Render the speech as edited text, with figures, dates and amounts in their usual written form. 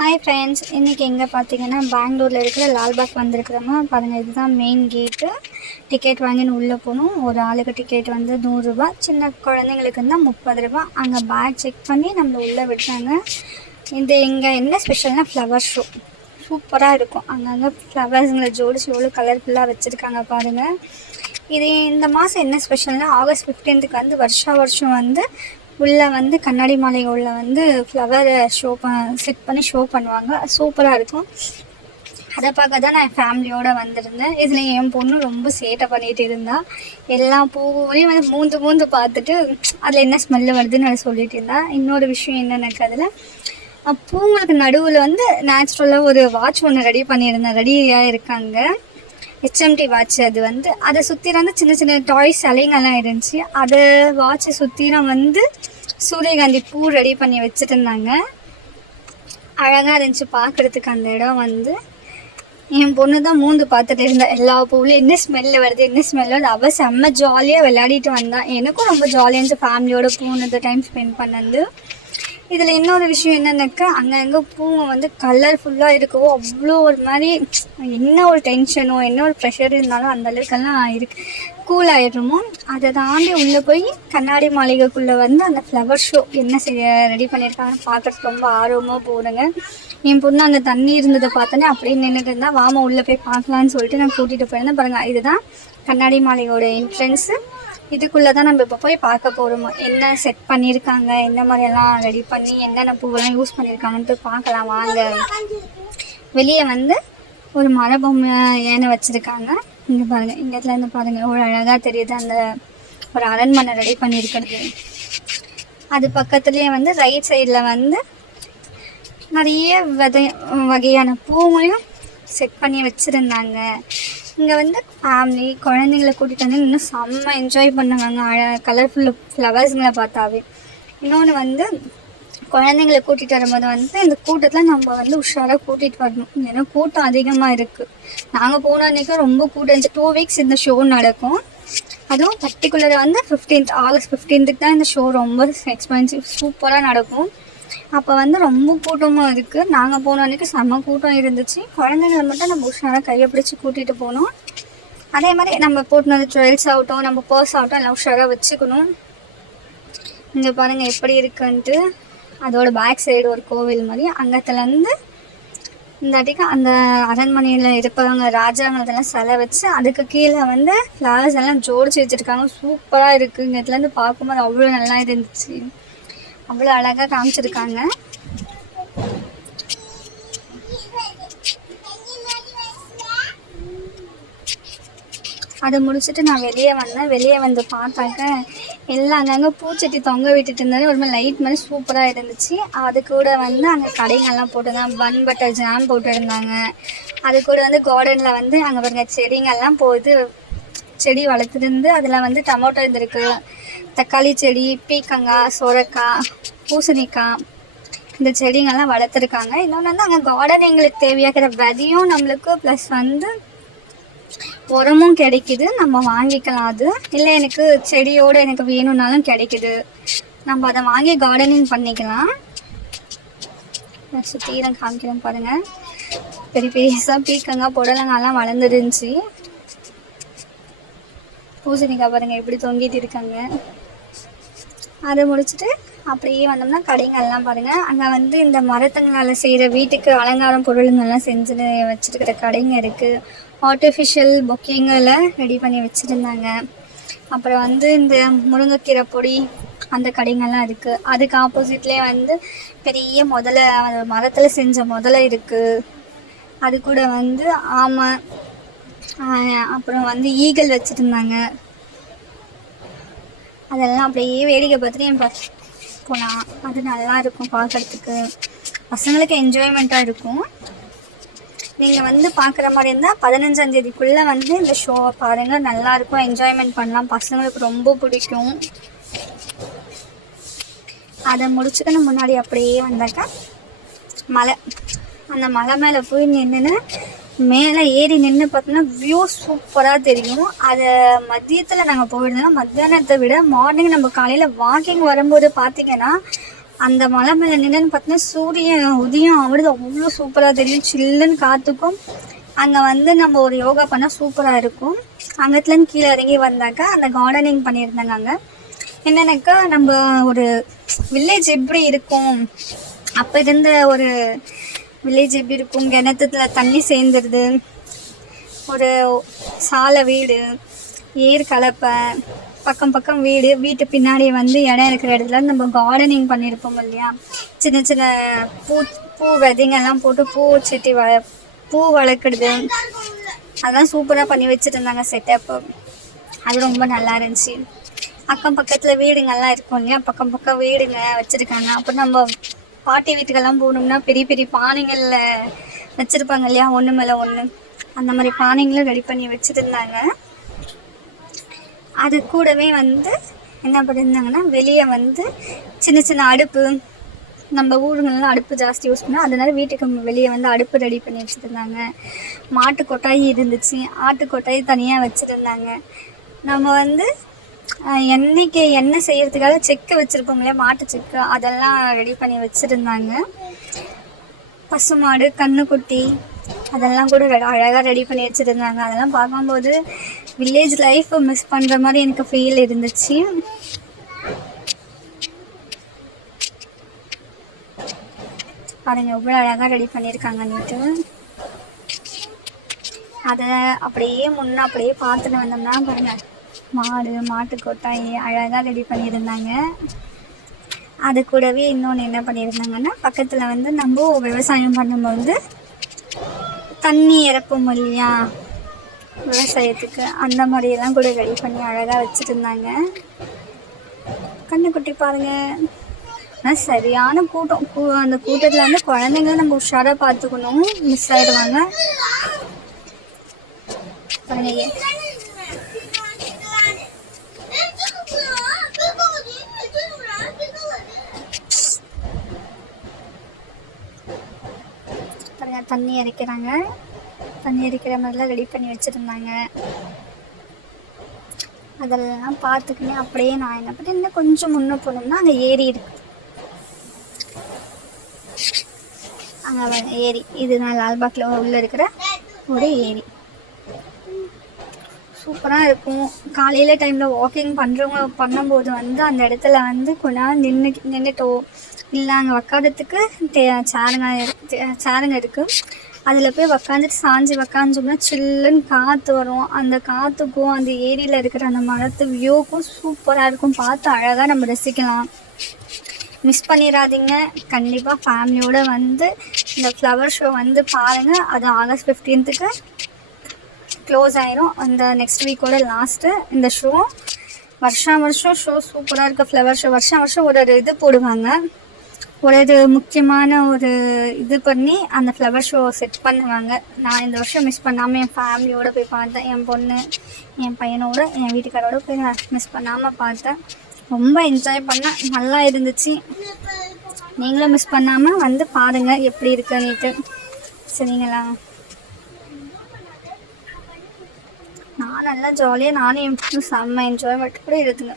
Hi friends, இன்றைக்கி எங்கே பார்த்தீங்கன்னா பெங்களூரில் இருக்கிற லால்பாக் வந்திருக்கிறோமா. பாருங்கள், இதுதான் மெயின் கேட்டு. டிக்கெட் வாங்கின்னு உள்ளே போகணும். ஒரு ஆளுக்கு டிக்கெட் வந்து 100 ரூபா, சின்ன குழந்தைங்களுக்கு இருந்தால் 30 ரூபா. அங்கே பேக் செக் பண்ணி நம்மளை உள்ளே விட்டாங்க. இது இங்கே என்ன ஸ்பெஷல்னால் ஃப்ளவர் ஷோ சூப்பராக இருக்கும். அங்கங்கே ஃப்ளவர்ஸுங்களை ஜோடிச்சு எவ்வளோ கலர்ஃபுல்லாக வச்சுருக்காங்க பாருங்கள். இது இந்த மாதம் என்ன ஸ்பெஷல்னால் ஆகஸ்ட் 15க்கு வந்து வருஷம் வந்து உள்ளே வந்து கண்ணாடி மாளிகை உள்ள வந்து ஃப்ளவர் ஷோ செட் பண்ணி ஷோ பண்ணுவாங்க. சூப்பராக இருக்கும். அதை பார்க்க தான் நான் ஃபேமிலியோடு வந்திருந்தேன். இதில் என் பொண்ணு ரொம்ப சேட்டை பண்ணிகிட்டு இருந்தாள். எல்லா பூவையும் வந்து மூந்து பார்த்துட்டு அதில் என்ன ஸ்மெல்லு வருதுன்னு அதை சொல்லிட்டு இருந்தா. இன்னொரு விஷயம் என்னென்னக்கு அதில் பூங்களுக்கு நடுவில் வந்து நேச்சுரலாக ஒரு வாட்ச் ஒன்று ரெடி பண்ணியிருந்தேன். ரெடியாக இருக்காங்க. HMT watch. அது வந்து அதை சுற்றிலாம் வந்து சின்ன சின்ன டாய்ஸ் அலைங்கெல்லாம் இருந்துச்சு. அதை வாட்சை சுற்றிலாம் வந்து சூரியகாந்தி பூ ரெடி பண்ணி வச்சுட்டு இருந்தாங்க. அழகாக இருந்துச்சு பார்க்குறதுக்கு. அந்த இடம் வந்து என் பொண்ணு தான் மூந்து பார்த்துட்டு இருந்தா. எல்லா பூவிலையும் என்ன ஸ்மெல்லு வருது. அவள் செம்ம ஜாலியாக விளையாடிட்டு வந்தான். எனக்கும் ரொம்ப ஜாலியாக இருந்துச்சு ஃபேமிலியோட போனது, டைம் ஸ்பெண்ட் பண்ணது. இதில் இன்னொரு விஷயம் என்னென்னாக்கா அங்கங்கே பூவை வந்து கலர்ஃபுல்லாக இருக்கவோ அவ்வளோ ஒரு மாதிரி என்ன ஒரு டென்ஷனோ என்ன ஒரு ப்ரெஷர் இருந்தாலும் அந்தளவுக்கெல்லாம் கூல் ஆகிடுமோ. அதை தாண்டி உள்ளே போய் கண்ணாடி மாளிகைக்குள்ளே வந்து அந்த ஃப்ளவர் ஷோ என்ன ரெடி பண்ணியிருக்காங்கன்னு பார்க்குறதுக்கு ரொம்ப ஆர்வமாக போடுங்க. என் பொண்ணு அங்கே தண்ணி இருந்ததை பார்த்தோன்னே அப்படியே நின்றுட்டு இருந்தால் வாமா உள்ளே போய் பார்க்கலான்னு சொல்லிட்டு நான் கூட்டிகிட்டு போயிருந்தேன். பாருங்கள், இதுதான் கண்ணாடி மாளிகையோட என்ட்ரன்ஸு. இதுக்குள்ளே தான் நம்ம இப்போ போய் பார்க்க போகிறோமோ. என்ன செட் பண்ணியிருக்காங்க, என்ன மாதிரியெல்லாம் ரெடி பண்ணி என்னென்ன பூவெல்லாம் யூஸ் பண்ணியிருக்காங்கன்னு போய் பார்க்கலாம் வாங்க. வெளியே வந்து ஒரு மரபொம்மை ஏனை வச்சுருக்காங்க. இங்கே பாருங்கள், இந்த இடத்துலேருந்து பாருங்கள் ஒரு அழகாக தெரியுது. அந்த ஒரு அரண்மனை ரெடி பண்ணியிருக்கிறது. அது பக்கத்துலேயே வந்து ரைட் சைடில் வந்து நிறைய வகையான பூங்களையும் செட் பண்ணி வச்சுருந்தாங்க. இங்கே வந்து ஃபேமிலி குழந்தைங்கள கூட்டிகிட்டு வந்து இன்னும் செம்ம என்ஜாய் பண்ணுவாங்க. கலர்ஃபுல் ஃப்ளவர்ஸுங்களை பார்த்தாவே. இன்னொன்று வந்து குழந்தைங்கள கூட்டிகிட்டு வரும்போது வந்து இந்த கூட்டத்தில் நம்ம வந்து உஷாராக கூட்டிகிட்டு வரணும். ஏன்னா கூட்டம் அதிகமாக இருக்குது. நாங்கள் போன அன்றைக்கி ரொம்ப கூட்டம் இருந்துச்சு. 2 வீக்ஸ் இந்த ஷோ நடக்கும். அதுவும் பர்டிகுலர் வந்து ஆகஸ்ட் 15க்கு தான் இந்த ஷோ ரொம்ப எக்ஸ்பென்சிவ் சூப்பராக நடக்கும். அப்போ வந்து ரொம்ப கூட்டமாக இருக்குது. நாங்கள் போன அன்றைக்கி செம்ம கூட்டம் இருந்துச்சு. குழந்தைங்களை மட்டும் நம்ம உஷாராக கையை பிடிச்சி கூட்டிகிட்டு போகணும். அதே மாதிரி நம்ம போட்டுனது ஜுவல்ஸ் ஆகட்டும், நம்ம பர்ஸ் ஆகட்டும் எல்லாம் உஷாராக வச்சுக்கணும். இங்கே பாருங்கள் எப்படி இருக்குன்ட்டு. அதோட பேக் சைடு ஒரு கோவில் மாதிரி. அங்கத்துலேருந்து இந்த அடிக்கு அந்த அரண்மனையில் இருப்பவங்க ராஜாங்களதெல்லாம் சிலை வச்சு அதுக்கு கீழே வந்து ஃப்ளவர்ஸ் எல்லாம் ஜோடிச்சு வச்சுருக்காங்க. சூப்பராக இருக்குது. இங்கே இதுலேருந்து பார்க்கும்போது அவ்வளோ நல்லா இருந்துச்சு. அவ்வளோ அழகாக காமிச்சிருக்காங்க. அதை முடிச்சுட்டு நான் வெளியே வந்தேன். வெளியே வந்து பார்த்தாக்க எல்லாம் அங்கங்கே பூச்சட்டி தொங்க விட்டுட்டு இருந்தாலும் ஒரு மாதிரி லைட் மாதிரி சூப்பராக இருந்துச்சு. அது கூட வந்து அங்கே கடைங்கள்லாம் போட்டுருந்தாங்க. பன் பட்டர் ஜாம் போட்டுருந்தாங்க. அது கூட வந்து கார்டனில் வந்து அங்கே பாருங்க செடிங்கள்லாம் போகுது. செடி வளர்த்துருந்து அதில் வந்து டொமேட்டோ இருந்திருக்கு, தக்காளி செடி, பீக்கங்காய், சொரக்காய், பூசணிக்காய், இந்த செடிங்கள்லாம் வளர்த்துருக்காங்க. இன்னொன்று வந்து அங்கே கார்டனிங்களுக்கு தேவையாகிற விதையும் நம்மளுக்கு ப்ளஸ் வந்து உரமும் கிடைக்கிது. நம்ம வாங்கிக்கலாம். அது இல்லை எனக்கு செடியோடு எனக்கு வேணும்னாலும் கிடைக்கிது. நம்ம அதை வாங்கி கார்டனிங் பண்ணிக்கலாம். சுற்றிலாம் காமிக்கிறேன் பாருங்கள். பெரிய பெருசாக பீக்கங்காய், புடலங்காய்லாம் வளர்ந்துருந்துச்சு. பூசணிக்காய் பாருங்கள் எப்படி தொங்கிட்டு இருக்காங்க. அதை முடிச்சுட்டு அப்படியே வந்தோம்னா கடைங்கள்லாம் பாருங்கள். அங்கே வந்து இந்த மரத்தங்களால் செய்கிற வீட்டுக்கு அலங்காரம் பொருளுங்கள்லாம் செஞ்சு வச்சுருக்கிற கடைங்க இருக்குது. ஆர்டிஃபிஷியல் பொக்கேங்களை ரெடி பண்ணி வச்சுருந்தாங்க. அப்புறம் வந்து இந்த முருங்கைக்கீரை பொடி அந்த கடைங்கள்லாம் இருக்குது. அதுக்கு ஆப்போசிட்லேயே வந்து பெரிய மரத்தில் செஞ்ச முதலை இருக்குது. அது கூட வந்து ஆமை, அப்புறம் வந்து ஈகல் வச்சுருந்தாங்க. அதெல்லாம் அப்படியே வேடிக்கை பார்த்துட்டு என் போனால் அது நல்லாயிருக்கும் பார்க்குறதுக்கு. பசங்களுக்கு என்ஜாய்மெண்ட்டாக இருக்கும். நீங்கள் வந்து பார்க்குற மாதிரி இருந்தால் 15ஆம் தேதிக்குள்ளே வந்து இந்த ஷோவை பாருங்கள். நல்லாயிருக்கும். என்ஜாய்மெண்ட் பண்ணலாம். பசங்களுக்கு ரொம்ப பிடிக்கும். அதை முடிச்சுட்டு முன்னாடி அப்படியே வந்தாக்கா மலை. அந்த மலை மேலே போய் நின்றுன்னு மேலே ஏறி நின்று பார்த்தோன்னா வியூ சூப்பராக தெரியும். அதை மதியத்தில் நாங்கள் போயிருந்தோம். மத்தியானத்தை விட மார்னிங் நம்ம காலையில் வாக்கிங் வரும்போது பார்த்திங்கன்னா அந்த மலை மேலே நின்றுன்னு பார்த்தீங்கன்னா சூரியன் உதயம் ஆகுறது அவ்வளோ சூப்பராக தெரியும். சில்லுன்னு காற்றுக்கும் அங்கே வந்து நம்ம ஒரு யோகா பண்ணால் சூப்பராக இருக்கும். அங்கத்துலேருந்து கீழே இறங்கி வந்தாக்கா அந்த கார்டனிங் பண்ணியிருந்தாங்க. அங்கே என்னென்னாக்கா நம்ம ஒரு வில்லேஜ் எப்படி இருக்கும், அப்போ இருந்த ஒரு வில்லேஜ் எப்படி இருக்கும், கிணத்துல தண்ணி சேர்ந்துருது, ஒரு சாலை வீடு, ஏர் கலப்பை, பக்கம் பக்கம் வீடு, வீட்டு பின்னாடி வந்து இடம் இருக்கிற இடத்துல நம்ம கார்டனிங் பண்ணியிருப்போம் இல்லையா. சின்ன சின்ன பூ விதைங்கெல்லாம் போட்டு பூ வளர்க்குறது, அதெல்லாம் சூப்பராக பண்ணி வச்சுருந்தாங்க செட்டப்பு. அது ரொம்ப நல்லா இருந்துச்சு. அக்கம் பக்கத்தில் வீடுங்கள்லாம் இருக்கும் இல்லையா, பக்கம் பக்கம் வீடுங்க வச்சுருக்காங்க. அப்புறம் நம்ம பாட்டி வீட்டுக்கெல்லாம் போகணும்னா பெரிய பெரிய பானைகளில் வச்சுருப்பாங்க இல்லையா, ஒன்று மேலே ஒன்று, அந்த மாதிரி பானைங்களும் ரெடி பண்ணி வச்சுருந்தாங்க. அது கூடவே வந்து என்ன பண்ணியிருந்தாங்கன்னா வெளியே வந்து சின்ன சின்ன அடுப்பு, நம்ம ஊருங்கள்லாம் அடுப்பு ஜாஸ்தி யூஸ் பண்ணோம், அதனால வீட்டுக்கு வெளியே வந்து அடுப்பு ரெடி பண்ணி வச்சுருந்தாங்க. மாட்டு கொட்டாய் இருந்துச்சு, ஆட்டு கொட்டாய் தனியாக வச்சுருந்தாங்க. நம்ம வந்து எண்ணெய் செய்கிறதுக்காக செக்கு வச்சுருப்போம் இல்லையா, மாட்டு செக்கு, அதெல்லாம் ரெடி பண்ணி வச்சுருந்தாங்க. பசுமாடு, கன்றுக்குட்டி, அதெல்லாம் கூட அழகாக ரெடி பண்ணி வச்சுருந்தாங்க. அதெல்லாம் பார்க்கும்போது வில்லேஜ் லைஃப்பை மிஸ் பண்ணுற மாதிரி எனக்கு ஃபீல் இருந்துச்சு. பாருங்கள் எவ்வளோ அழகாக ரெடி பண்ணியிருக்காங்கன்னுட்டு. அதை அப்படியே அப்படியே பார்த்துட்டு வந்தோம்னா பாருங்கள், மாட்டு கொட்டாய் அழகாக ரெடி பண்ணியிருந்தாங்க. அது கூடவே இன்னொன்று என்ன பண்ணியிருந்தாங்கன்னா, பக்கத்தில் வந்து நம்ம விவசாயம் பண்ணும்போது தண்ணி இறப்போம் இல்லையா விவசாயத்துக்கு, அந்த மாதிரியெல்லாம் கூட ரெடி பண்ணி அழகாக வச்சுருந்தாங்க. கண்ணுக்குட்டி பாருங்கள். ஆனால் சரியான கூட்டம். அந்த கூட்டத்தில் வந்து குழந்தைங்க நம்ம உஷாராக பார்த்துக்கணும், மிஸ் ஆகிடுவாங்க. பாருங்க பாருங்க, தண்ணி இறைக்கிறாங்க. தண்ணி இறைக்கிற மாதிரிலாம் ரெடி பண்ணி வச்சுருந்தாங்க. அதெல்லாம் பார்த்துக்கினே அப்படியே நான் என்ன பண்ணேன், இன்னும் கொஞ்சம் முன்னே போனோம்னா அங்கே ஏரி இருக்குது. அங்கே ஏரி, இதுதான் லால்பாக்கில் உள்ளே இருக்கிற ஒரு ஏரி. சூப்பராக இருக்கும். காலையில் டைமில் வாக்கிங் பண்ணும்போது வந்து அந்த இடத்துல வந்து கொஞ்ச நேரம் நின்றுட்டோ இல்லை அங்கே உக்காந்துறதுக்கு சேருங்க இருக்குது, அதில் போய் உக்காந்துட்டு சாஞ்சி உக்காந்தோம்னா சில்லுன்னு காற்று வரும். அந்த காற்றுக்கும் அந்த ஏரியில் இருக்கிற அந்த மரத்து வியூக்கும் சூப்பராக இருக்கும். பார்த்து அழகாக நம்ம ரசிக்கலாம். மிஸ் பண்ணிடாதீங்க. கண்டிப்பாக ஃபேமிலியோடு வந்து இந்த ஃப்ளவர் ஷோ வந்து பாருங்கள். அது ஆகஸ்ட் 15க்கு க்ளோஸ் ஆயிரும். அந்த நெக்ஸ்ட் வீக்கோட லாஸ்ட்டு இந்த ஷோ. வருஷம் ஷோ சூப்பராக இருக்குது. ஃப்ளவர் ஷோ வருஷம் ஒரு இது போடுவாங்க, ஒரு முக்கியமான ஒரு இது பண்ணி அந்த ஃப்ளவர் ஷோ செட் பண்ணுவாங்க. நான் இந்த வருஷம் மிஸ் பண்ணாமல் என் ஃபேமிலியோடு போய் பார்த்தேன். என் பொண்ணு, என் பையனோட, என் வீட்டுக்காரோட போய் நான் மிஸ் பண்ணாமல் பார்த்தேன். ரொம்ப என்ஜாய் பண்ணேன், நல்லா இருந்துச்சு. நீங்களும் மிஸ் பண்ணாமல் வந்து பாருங்கள் எப்படி இருக்குன்னுட்டு. சரிங்களா? நான் நல்லா ஜாலியாக, நானும் என் செம்ம என்ஜாய்மெண்ட் கூட இருக்குங்க.